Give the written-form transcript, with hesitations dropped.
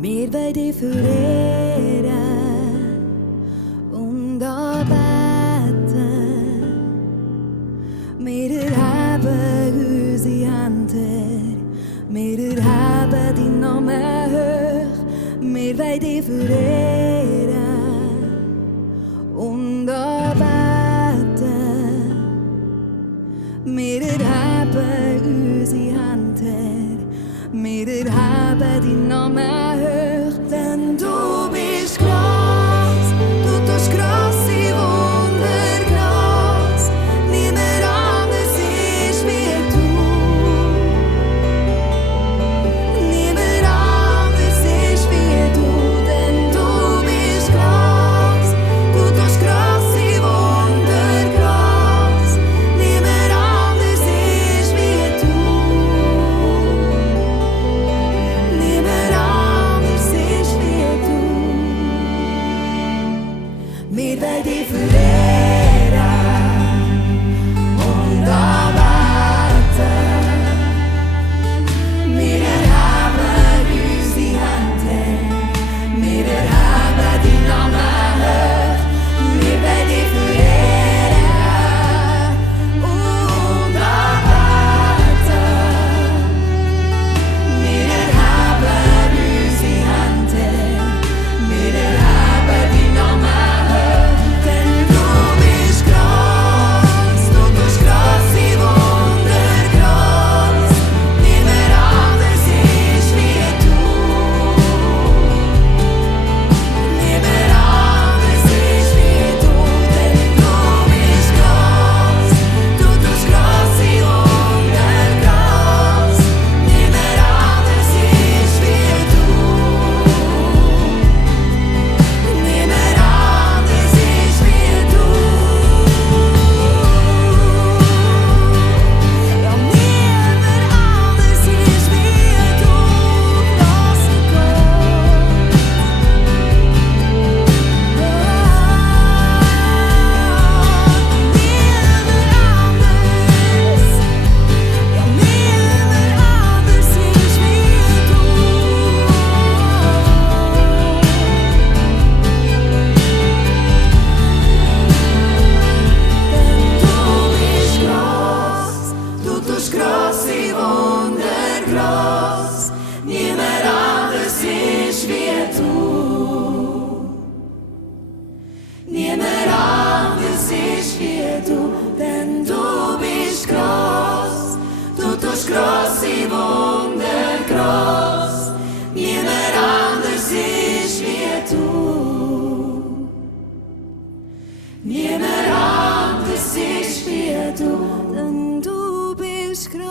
Wir wollen dich verehren und anbeten. Wir erheben unsere Hände, wir erheben deinen Namen hoch. Wir wollen dich verehren und anbeten. Wir erheben unsere Hände, wir erheben deinen Namen hoch, denn du bist gross, du tust grosse Wunder gross. Niemand anders ist wie du. Niemand anders ist wie du, denn du bist gross, du tust grosse Wunder gross. Niemand anders ist wie du. Niemand anders ist wie du. Wir wollen dich verehren und anbeten. Wir erheben unsere Hände, wir erheben deinen Namen hoch. Wir wollen dich verehren und anbeten. Wir erheben unsere Hände, wir erheben deinen Namen hoch, denn du bist gross, du tust grosse Wunder gross. Niemand anders ist wie du. Niemand anders ist wie du, denn du bist gross, du tust grosse Wunder gross. Niemand anders ist wie du. Niemand anders ist wie du. Ja, niemand anders ist wie du, großer Gott. Niemand anders, ja, niemand anders ist wie du. Denn du bist gross, du tust grosse Wunder gross. Niemand anders ist wie du. Niemand anders ist wie du, denn du bist gross, du tust grosse Wunder gross. Niemand anders ist wie du. Niemand anders ist wie du, denn du bist gross.